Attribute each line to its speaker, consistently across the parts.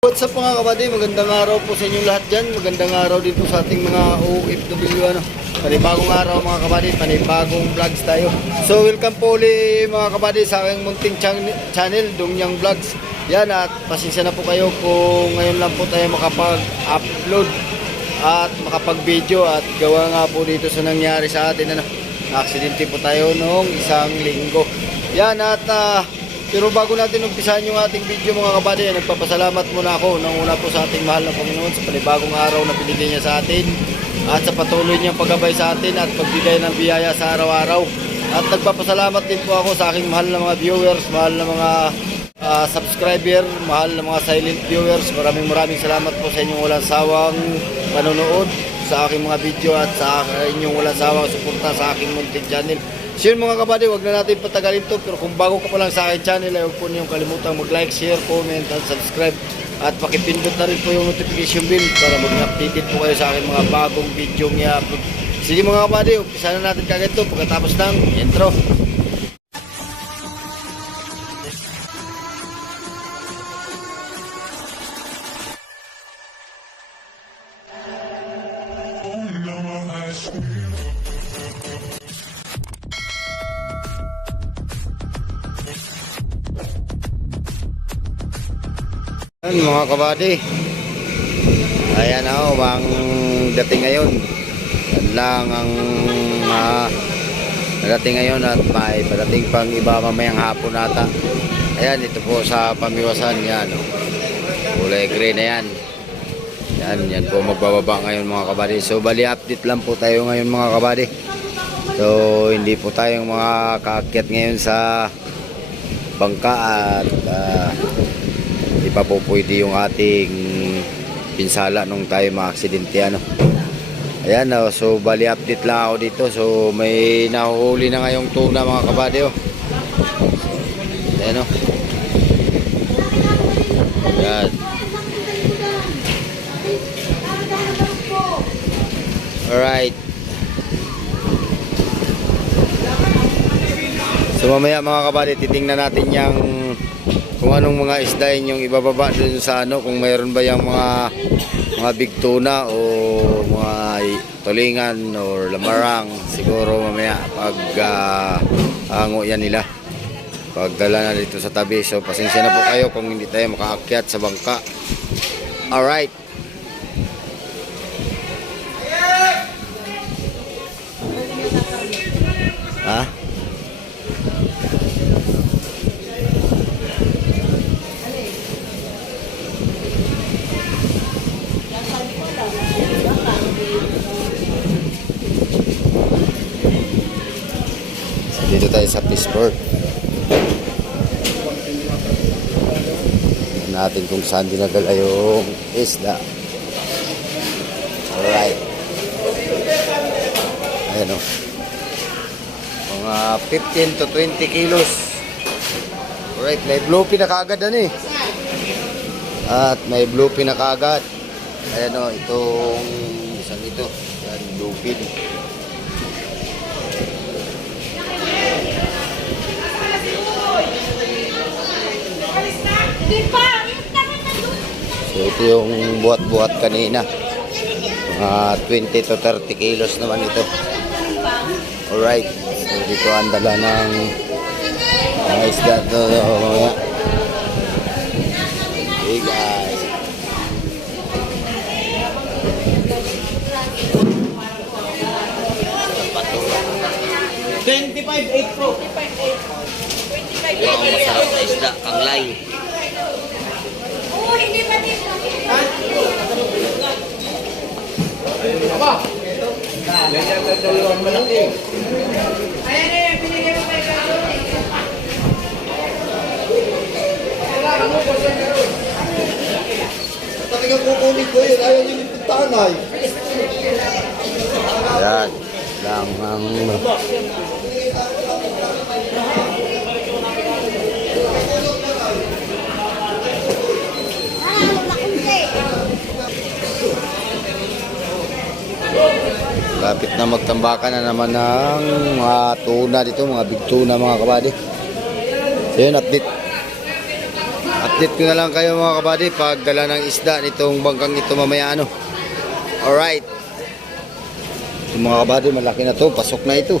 Speaker 1: What's up mga kabady? Magandang araw po sa inyong lahat dyan. Magandang araw din po sa ating mga OFW. Ano? Panibagong araw mga kabady, panibagong vlogs tayo. So welcome po ulit mga kabady sa aking munting chan- channel, Dungyang Vlogs. Yan at pasensya na po kayo kung ngayon lang po tayo makapag-upload at makapag-video at gawa nga po dito sa nangyari sa atin. Ano? Aksidente po tayo noong isang linggo. Yan at ah, pero bago natin umpisahan yung ating video mga kabady, nagpapasalamat muna ako ng una po sa ating mahal na Panginoon sa panibagong araw na binigay niya sa atin at sa patuloy niyang paggabay sa atin at pagbigay ng biyaya sa araw-araw. At nagpapasalamat din po ako sa aking mahal na mga viewers, mahal na mga ah, subscriber, mahal na mga silent viewers. Maraming maraming salamat po sa inyong walang sawang panonood sa aking mga video at sa inyong walang sawang suporta sa aking munting channel. So mga kabady, wag na natin patagalin to pero kung bago ka pa lang sa akin channel ay huwag po niyong kalimutan mag-like, share, comment at subscribe at pakipindot na rin po yung notification bell para maging updated po kayo sa aking mga bagong video niya. Sige mga kabady, umpisa na natin kagad to pagkatapos ng intro. Yan mga kabady. Ayan na oh, ang dating ngayon. Yan lang ang uh, ngayon at may padating pang iba mamayang hapon nata. Ayan, ito po sa pamiwasan yan. Oh. Kulay gray na yan. Yan, yan po magbababa ngayon mga kabady. So bali update lang po tayo ngayon mga kabady. So hindi po tayong mga kaakyat ngayon sa bangka at ah, hindi po pwede yung ating pinsala nung tayo mga-aksidente ano. Ayan oh, so bali update lang ako dito. So may nahuhuli na ngayong tuna mga kabady oh. Ayan oh. Ayan. Alright. So mamaya mga kabady, titingnan natin yung kung anong mga isda yun yung ibababa dun sa ano, kung mayroon ba yung mga mga big tuna o mga tulingan or lamarang. Siguro mamaya pag ah, hango yan nila. Pagdala na dito sa tabi. So pasensya na po kayo kung hindi tayo makaakyat sa bangka. Alright ha Dito tayo sa Pittsburgh. Natin kung saan dinadala yung isda. Alright. Ayan o. Mga 15 to 20 kilos. Alright, may bluepin na kaagad ano eh. At may bluepin na kaagad. Ayan o, itong isang ito. Yan, bluepin. So ito yung buhat-buhat kanina. Mga 20 to 30 kilos naman ito. Alright. Dito ang dala ng mga isda to. Mamaya. Hey guys.
Speaker 2: Ang masarap na isda, kanglay.
Speaker 3: Oo, hindi pa dito.
Speaker 1: Talagang kukunin ko yun. Ayaw nyo yung tanay. Ayan. Lang ang... Lapit na magtambakan na naman ng mga tuna dito, mga big tuna mga kabady. So yun, update. Update ko na lang kayo mga kabady pag dala ng isda nitong bangkang ito mamaya ano. Alright. Yung mga kabady malaki na to, pasok na ito.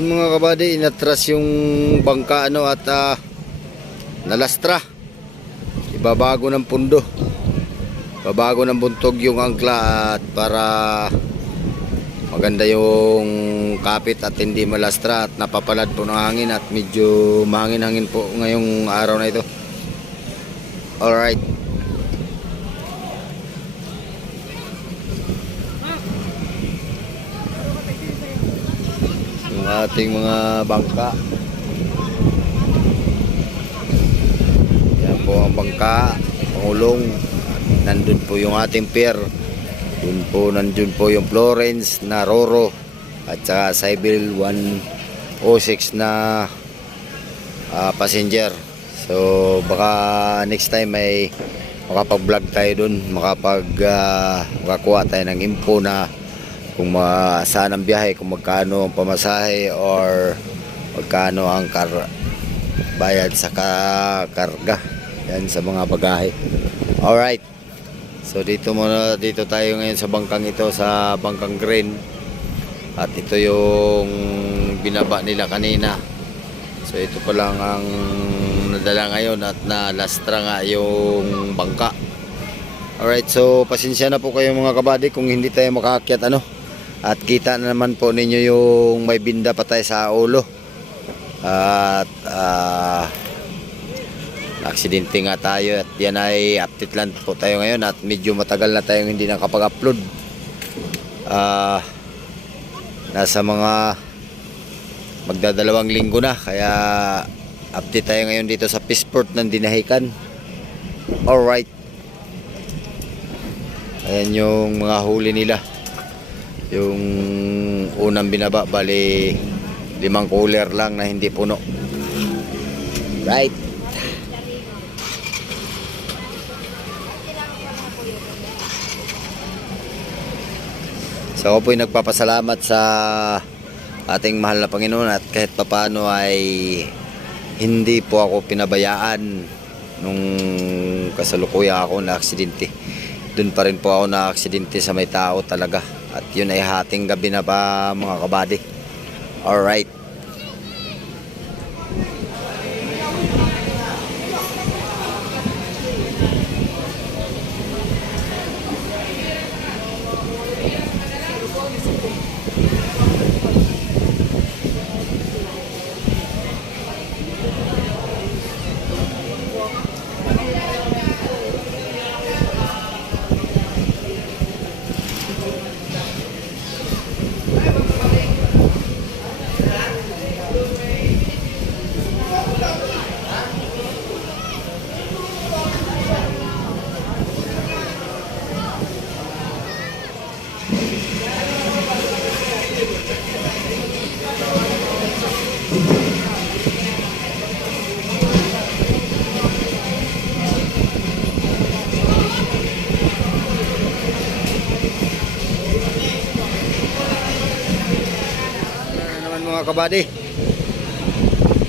Speaker 1: mga kabady, inatras yung bangka ano at ah, nalastra. Ibabago ng pundo. Babago ng buntog yung angkla at para maganda yung kapit at hindi malastra at napapalad po ng hangin at medyo mahangin-hangin po ngayong araw na ito. Alright. Ating mga bangka. Yan po ang bangka, pangulong. Nandun po yung ating pier. Yun po, nandun po yung Florence na Roro at saka Cybel 106 na ah, passenger. So baka next time may makapag-vlog tayo dun, makapag ah, makakuha tayo ng info na kung saan ang biyahe, kung magkano ang pamasahe or magkano ang kar bayad sa ka karga yan sa mga bagahe. Alright. So dito muna dito tayo ngayon sa bangkang ito sa bangkang green. At ito yung binaba nila kanina. So ito pa lang ang nadala ngayon at nalastra nga yung bangka. Alright, so pasensya na po kayo mga kabady kung hindi tayo makaakyat ano. At kita na naman po ninyo yung may binda pa tayo sa ulo. At ah aksidente nga tayo at yan ay update lang po tayo ngayon at medyo matagal na tayong hindi nakapag-upload. Ah nasa mga magdadalawang linggo na kaya update tayo ngayon dito sa Peaceport ng Dinahican. Alright. Ayan yung mga huli nila. Yung unang binaba, bali limang cooler lang na hindi puno. Right. So ako po'y nagpapasalamat sa ating mahal na Panginoon at kahit papano ay hindi po ako pinabayaan nung kasalukuyan ako na aksidente. Doon pa rin po ako na aksidente sa may tao talaga. At yun ay hating gabi na pa mga kabady. Alright. Mga kabady?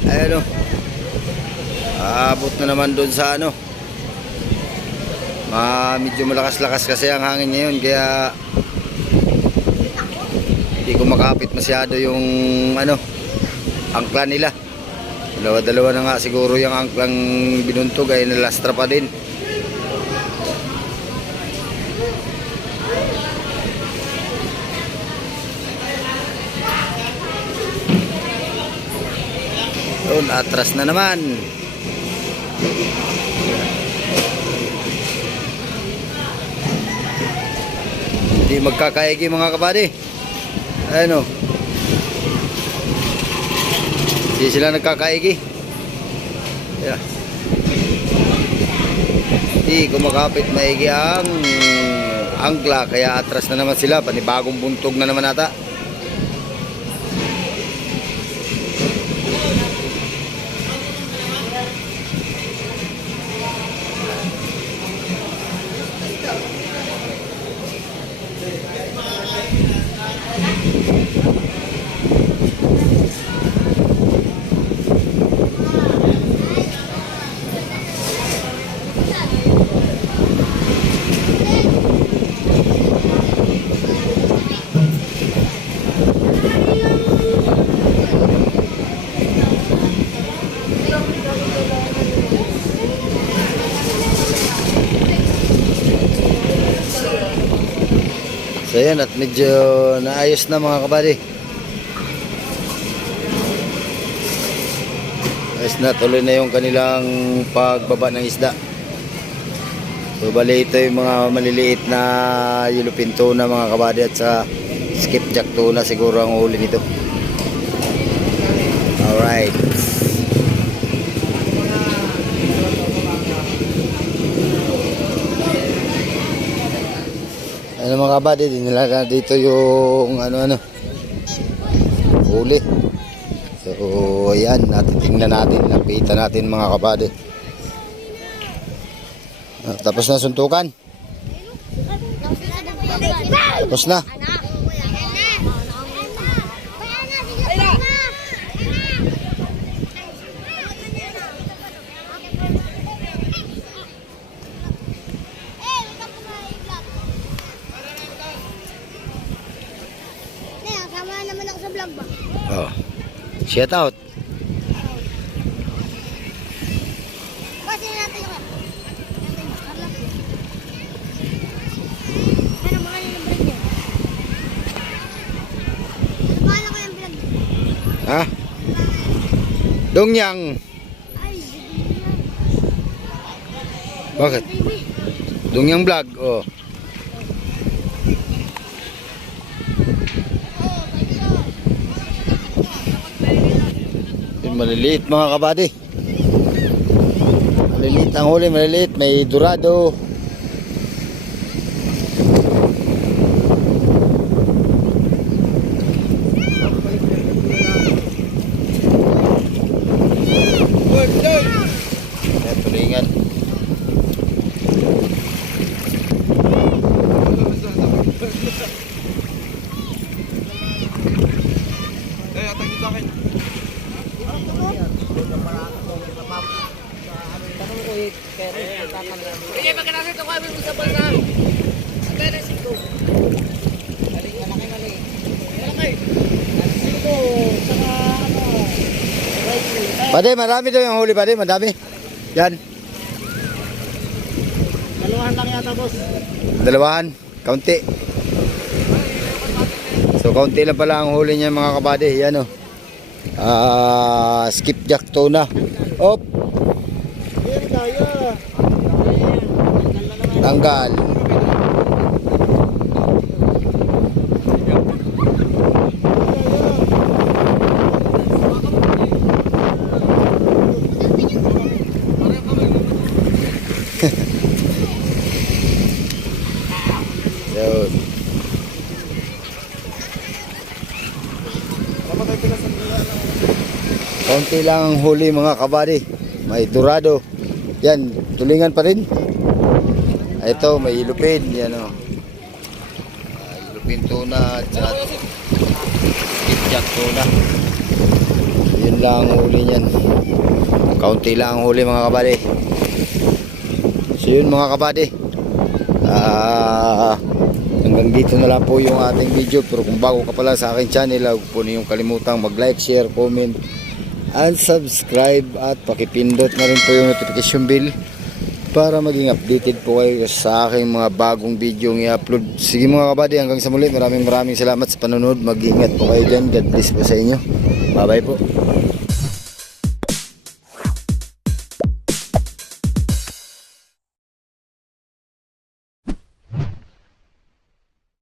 Speaker 1: Ayan o. Aabot na naman doon sa ano. Ma, medyo malakas-lakas kasi ang hangin ngayon kaya hindi ko makapit masyado yung ano angkla nila. Dalawa-dalawa na nga siguro yung angklang binuntog ay nalastra pa din. Doon, atras na naman. Hindi magkakaigi mga kabady. Ayan o. Hindi sila nagkakaigi. Yeah. Hindi kumakapit maigi ang angkla kaya atras na naman sila panibagong buntog na naman ata. So yan at medyo naayos na mga kabady. Ayos na tuloy na yung kanilang pagbaba ng isda. So bali ito yung mga maliliit na yellow tuna mga kabady at sa skipjack tuna siguro ang huli nito. Alright. Ano mga kabady, dinala na dito yung ano-ano huli. So ayan, natin tingnan natin, lapitan natin mga kabady. Ah, tapos na suntukan. Tapos na.
Speaker 3: Sama naman ako sa vlog ba?
Speaker 1: Oh. Shout out.
Speaker 3: Kasi natin yung Ano mga yun ang vlog niya? Paano ko yung vlog?
Speaker 1: Ha? Dongyang. Bakit? Dongyang vlog. Oh. Maliliit mga kabady. Maliliit ang huli, maliliit. May dorado. Ayan, tulingan. Pade, marami daw yung huli, pade, madami. Yan,
Speaker 4: Dalawahan lang yata, boss.
Speaker 1: dalawahan, kaunti. So, kaunti lang pala ang huli niya mga kabady. Yan o. Ah, skipjack tuna. Op,
Speaker 4: Yan, kaya.
Speaker 1: tanggal. Yun. Kaunti lang ang huli mga kabady. May dorado. Yan, tulingan pa rin. Ito, may ilupin. Yan o. Ah, ilupin tuna at saka skipjack tuna. Yun lang ang huli niyan. Kaunti lang ang huli mga kabady. So yun mga kabady. Ah, hanggang dito na lang po yung ating video. Pero kung bago ka pala sa aking channel, huwag po niyong kalimutang mag-like, share, comment, and subscribe at pakipindot na rin po yung notification bell para maging updated po kayo sa aking mga bagong video ng i-upload. Sige mga kabady, hanggang sa muli. Maraming maraming salamat sa panonood. Mag-ingat po kayo dyan. God bless po sa inyo. Bye-bye po.